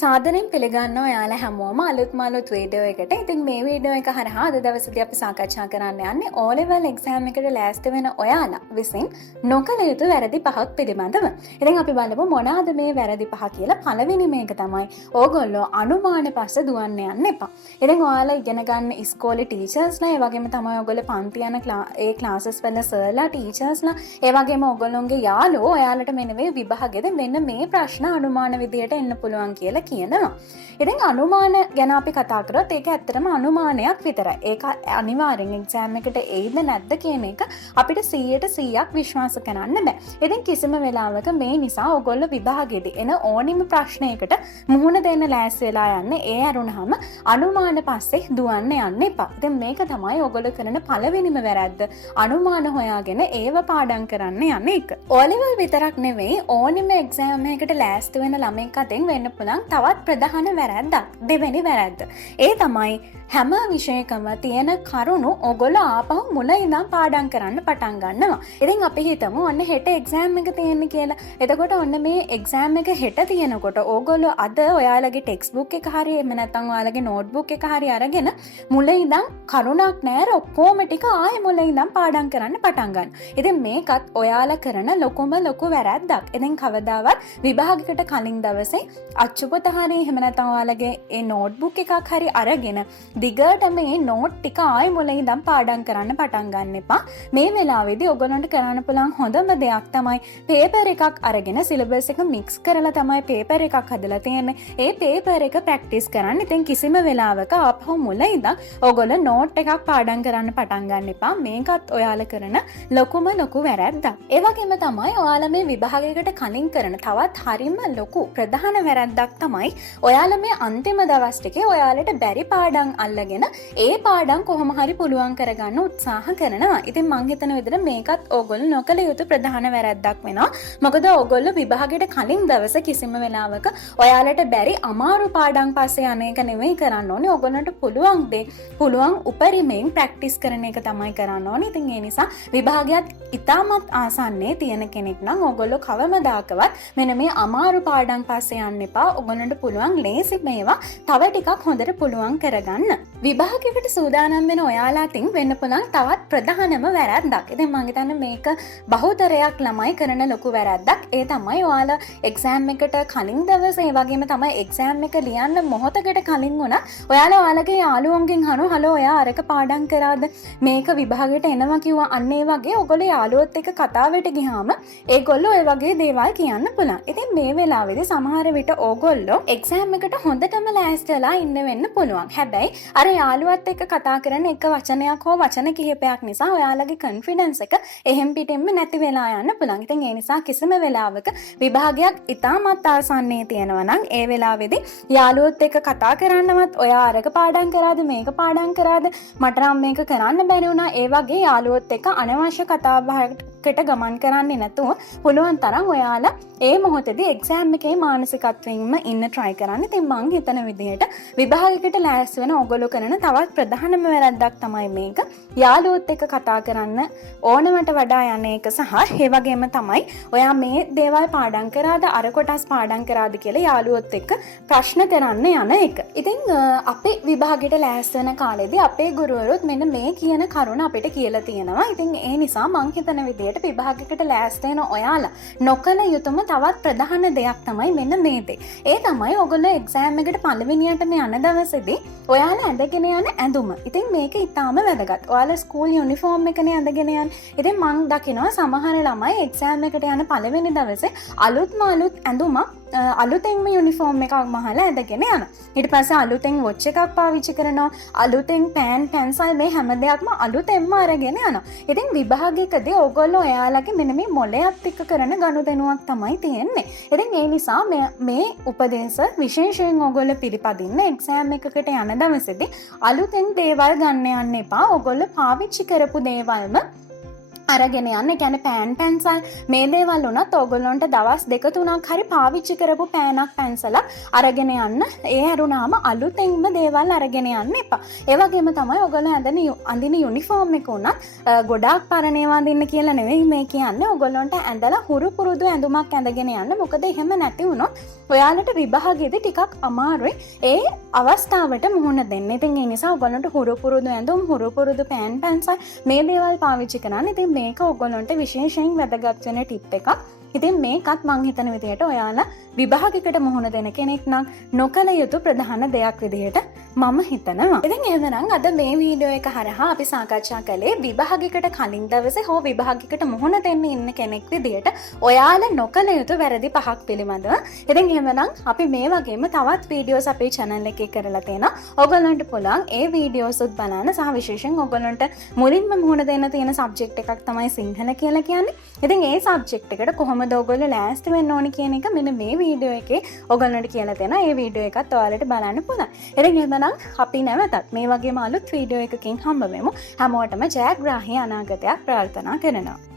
සාදරයෙන් පිළිගන්නවා ඔයාලා හැමෝම අලුත් වීඩියෝ එකට. ඉතින් මේ වීඩියෝ එක හරහා අද දවසේදී අපි සාකච්ඡා කරන්න යන්නේ O level exam එකට ලෑස්ති වෙන ඔයාලා විසින් නොකළ යුතු වැරදි පහක් පිළිබඳව. ඉතින් අපි බලමු මොනවාද මේ වැරදි පහ කියලා. පළවෙනි මේක තමයි ඕගොල්ලෝ අනුමාන පස්ස දුවන්න යන්න එපා. ඉතින් ඔයාලා ඉගෙන ගන්න ඉස්කෝලේ ටීචර්ස්ලා, ඒ වගේම තමයි ඔයගොල්ලෝ පන්ති යන ඒ ක්ලාසස් වල සර්ලා, ටීචර්ස්ලා, ඒ වගේම ඔයගොල්ලෝගේ යාළුවෝ ඔයාලට මෙන්න මේ විභාගෙද මෙන්න මේ ප්‍රශ්න අනුමාන විදියට එන්න පුළුවන් කියලා කියනවා. ඉතින් අනුමාන ගැන අපි කතා කරොත් ඒක ඇත්තටම අනුමානයක් විතරයි. ඒක අනිවාර්යෙන් එක්සෑම් එකට එයිද නැද්ද කියන එක අපිට 100% විශ්වාස කරන්න බෑ. ඉතින් කිසිම වෙලාවක මේ නිසා ඔයගොල්ලෝ විභාගෙදී එන ඕනිම ප්‍රශ්නයකට මුහුණ දෙන්න ලෑස්ති වෙලා යන්නේ ඒ අරුණාම අනුමාන පස්සේ දුවන්න යන්න එපා. ඉතින් මේක තමයි ඔයගොල්ලෝ කරන පළවෙනිම වැරද්ද. අනුමාන හොයාගෙන ඒව පාඩම් කරන්න යන එක. O level විතරක් නෙවෙයි ඕනිම එක්සෑම් එකකට ලෑස්ති වෙන ළමෙක් අතෙන් වෙන්න පුළුවන් තවත් ප්‍රධාන වැරැද්දක්, දෙවෙනි වැරැද්ද. ඒ තමයි හැම විෂයකම තියෙන කරුණු ඔයගොල්ලෝ ආපහු මුල ඉඳන් පාඩම් කරන්න පටන් ගන්නවා. ඉතින් අපි හිතමු ඔන්න හෙට එක්සෑම් එක තියෙන්නේ කියලා. එතකොට ඔන්න මේ එක්සෑම් එක හෙට තියෙනකොට ඕගොල්ලෝ අද ඔයාලගේ ටෙක්ස්ට් බුක් එක හරි එහෙම නැත්නම් ඔයාලගේ නෝට් බුක් එක හරි අරගෙන මුල ඉඳන් කරුණක් නැර ඔක්කොම ටික ආයෙ මුල ඉඳන් පාඩම් කරන්න පටන් ගන්න. ඉතින් මේකත් ඔයාලා කරන ලොකු වැරැද්දක්. ඉතින් කවදාවත් විභාගයකට කලින් දවසේ අච්චුපත හරි එහෙම නැත්නම් ඔයාලගේ ඒ නෝට් බුක් එකක් හරි අරගෙන දිගට මේ නෝට් ටික ආයෙ මුල ඉඳන් පාඩම් කරන්න පටන් ගන්න එපා. මේ වෙලාවේදී ඔයගොල්ලන්ට කරන්න පුළුවන් හොඳම දෙයක් තමයි පේපර් එකක් අරගෙන සිලබස් එක මික්ස් කරලා තමයි පේපර් එකක් හදලා තියෙන්නේ. ඒ පේපර් එක ප්‍රැක්ටිස් කරන්න. ඉතින් කිසිම වෙලාවක ආපහු මුල ඉඳන් ඔයගොල්ලෝ නෝට් එකක් පාඩම් කරන්න පටන් ගන්න එපා. මේකත් ඔයාලා කරන ලොකු වැරැද්දක්. ඒ වගේම තමයි ඔයාලා මේ විභාගයකට කලින් කරන තවත් හරිම ලොකු ප්‍රධාන වැරැද්දක් තමයි ඔයාලා මේ අන්තිම දවස් ටිකේ ඔයාලට බැරි පාඩම් අල්ලගෙන ඒ පාඩම් කොහොම හරි පුළුවන් කරගන්න උත්සාහ කරනවා. ඉතින් මං හිතන විදිහට මේකත් ඕගොල්ලෝ නොකළ යුතු ප්‍රධාන වැරැද්දක් වෙනවා. මොකද ඕගොල්ලෝ විභාගයට කලින් දවස කිසිම වෙලාවක ඔයාලට බැරි අමාරු පාඩම් පස්සේ යන එක නෙවෙයි කරන්න ඕනේ. ඕගොල්ලන්ට පුළුවන් උපරිමයෙන් ප්‍රැක්ටිස් කරන එක තමයි කරන්න ඕනේ. ඉතින් ඒ නිසා විභාගයත් ඉතාමත් ආසන්නයේ තියෙන කෙනෙක් නම් ඕගොල්ලෝ කවමදාකවත් මෙන්න මේ අමාරු පාඩම් පස්සේ යන්න එපා. ඔයගොල්ලන්ට පුළුවන් ලේසි මේවා තව ටිකක් හොඳට පුළුවන් කරගන්න. විභාගයකට සූදානම් වෙන ඔයාලා අතින් වෙන්න පුළුවන් තවත් ප්‍රධානම වැරද්දක්. ඉතින් මම හිතන්නේ මේක බහුතරයක් ළමයි කරන ලොකු වැරද්දක්. ඒ තමයි ඔයාලා එක්සෑම් එකට කලින් දවසේ ඒ වගේම තමයි එක්සෑම් එක ලියන්න මොහොතකට කලින් වුණා ඔයාලා ඔයාලගේ යාළුවන්ගෙන් අහනවා හලෝ ඔයා අරක පාඩම් කරාද? මේක විභාගයට එනවා කිව්වා. අන්න ඒ වගේ ඔයගොල්ලෝ යාළුවොත් එක්ක කතාවට ගියාම ඒගොල්ලෝ ඒ වගේ දේවල් කියන්න පුළුවන්. ඉතින් මේ වෙලාවේදී සමහර විට ඕගොල්ලෝ එක්සෑම් එකට හොඳටම ලෑස්තිලා ඉන්න වෙන්න පුළුවන්. හැබැයි අර යාළුවත් එක්ක කතා කරන එක වචනයක් හෝ වචන කිහිපයක් නිසා ඔයාලගේ කොන්ෆිඩන්ස් එක එහෙම් පිටින්ම නැති වෙලා යන්න පුළුවන්. ඉතින් ඒ නිසා කිසිම වෙලාවක විභාගයක් ඉතාමත් ආසන්නයේ තියෙනවා නම් ඒ වෙලාවේදී යාළුවොත් එක්ක කතා කරන්නවත් ඔයා අරක පාඩම් කරාද මේක පාඩම් කරාද මට නම් මේක කරන්න බැරි වුණා. ඒ වගේ යාළුවොත් එක්ක අනවශ්‍ය කතා බහකට ගමන් කරන්නේ නැතුව පුළුවන් තරම් ඔයාලා ඒ මොහොතේදී එක්සෑම් එකේ මානසිකත්වයෙන්ම ඉන්න try කරන්න. ඉතින් මං හිතන විදිහට විභාගයකට ලෑස්ති වෙන ඔයගොල්ලෝ කරන තවත් ප්‍රධානම වැරද්දක් තමයි මේක. යාළුවොත් එක්ක කතා කරන්න ඕනමට වඩා යන එක සහ ඒ වගේම තමයි ඔයා මේ දේවල් පාඩම් කරාද අර කොටස් පාඩම් කරාද කියලා යාළුවොත් එක්ක ප්‍රශ්න කරන්න යන එක. ඉතින් අපේ විභාගයට ලෑස්ති වෙන කාලේදී අපේ ගුරුවරුත් මෙන්න මේ කියන කරුණ අපිට කියලා තියෙනවා. ඉතින් ඒ නිසා මං හිතන විදිහට විභාගයකට ලෑස්ති වෙන ඔයාලා නොකළ යුතුම තවත් ප්‍රධාන දෙයක් තමයි මෙන්න මේ දේ. ඒ තමයි ඔයගොල්ලෝ එක්සෑම් එකට පළවෙනියට මේ යන දවසේදී ඔයාලා ඇඳගෙන යන ඇඳුම. ඉතින් මේක ඉතාම වැදගත්. ඔයාලා ස්කූල් යුනිෆෝම් එකනේ ඇඳගෙන යන්නේ. ඉතින් මං දකිනවා සමහර ළමයි එක්සෑම් එකට යන පළවෙනි දවසේ අලුත් ඇඳුමක් අලුතෙන්ම යුනිෆෝම් එකක් මහලා ඇඳගෙන යනවා. ඊට පස්සේ අලුතෙන් වොච් එකක් පාවිච්චි කරනවා. අලුතෙන් පෙන්සල් මේ හැම දෙයක්ම අලුතෙන්ම අරගෙන යනවා. ඉතින් විභාගයකදී ඔයගොල්ලෝ එයාලගේ මෙන්න මේ මොලයක් එක්ක කරන ගනුදෙනුවක් තමයි තියෙන්නේ. ඉතින් ඒ නිසා මේ උපදේශ විශේෂයෙන් ඔයගොල්ලෝ පිළිපදින්න එක්සෑම් එකකට යන දවසේදී අලුතෙන් දේවල් ගන්න යන්න එපා. ඔයගොල්ලෝ පාවිච්චි කරපු දේවල්ම අරගෙන යන්න. කියන්නේ පැන්සල් මේ දේවල් උනත් ඕගොල්ලන්ට දවස් 2-3ක් හරි පාවිච්චි කරපු පෑනක් පැන්සලක් අරගෙන යන්න. ඒ හැරුණාම අලුතෙන්ම දේවල් අරගෙන යන්න එපා. ඒ වගේම තමයි ඕගොල්ලෝ අඳින යුනිෆෝම් එක උනත් ගොඩාක් පරණ ඒවා අඳින්න කියලා නෙවෙයි මේ කියන්නේ. ඕගොල්ලන්ට ඇඳලා හුරු පුරුදු ඇඳුමක් ඇඳගෙන යන්න. මොකද එහෙම නැති වුණොත් ඔයාලට විභාගෙදි ටිකක් අමාරුයි ඒ අවස්ථාවට මුහුණ දෙන්න. ඉතින් ඒ නිසා ඔයගොල්ලන්ට හුරු පුරුදු ඇඳුම්, හුරු පුරුදු පෑන් පැන්සල් මේ දේවල් පාවිච්චි කරන්න. ඉතින් මේක ඔයගොල්ලන්ට විශේෂයෙන් වැදගත් වෙන ටිප් එකක්. ඉතින් මේකත් මං හිතන විදිහට ඔයාලා විභාගයකට මුහුණ දෙන කෙනෙක් නම් නොකළ යුතු ප්‍රධාන දෙයක් විදිහට මම හිතනවා. ඉතින් එහෙනම් අද මේ වීඩියෝ එක හරහා අපි සාකච්ඡා කළේ විභාගයකට කලින් දවසේ හෝ විභාගයකට මුහුණ දෙන්න ඉන්න කෙනෙක් විදිහට ඔයාලා නොකළ යුතු වැරදි 5ක් පිළිබඳව. ඉතින් එහෙනම් අපි මේ වගේම තවත් වීඩියෝස් අපේ channel එකේ කරලා තියෙනවා. ඔයගොල්ලන්ට පුළුවන් ඒ වීඩියෝස් උත් බලන්න. සහ විශේෂයෙන් ඔයගොල්ලන්ට මුලින්ම මුහුණ දෙන්න තියෙන සබ්ජෙක්ට් එකක් තමයි සිංහල කියලා කියන්නේ. ඉතින් ඒ සබ්ජෙක්ට් එකට කොහොමද ඔයගොල්ලෝ ලෑස්ති වෙන්න ඕනි කියන එක මෙන්න මේ වීඩියෝ එකේ ඔයගොල්ලන්ට කියලා දෙනවා. ඒ වීඩියෝ එකත් ඔයාලට බලන්න පුළුවන්. ඉතින් එහෙනම් අපි නැවතත් මේ වගේම අලුත් වීඩියෝ එකකින් හම්බ වෙමු. හැමෝටම ජයග්‍රාහී අනාගතයක් ප්‍රාර්ථනා කරනවා.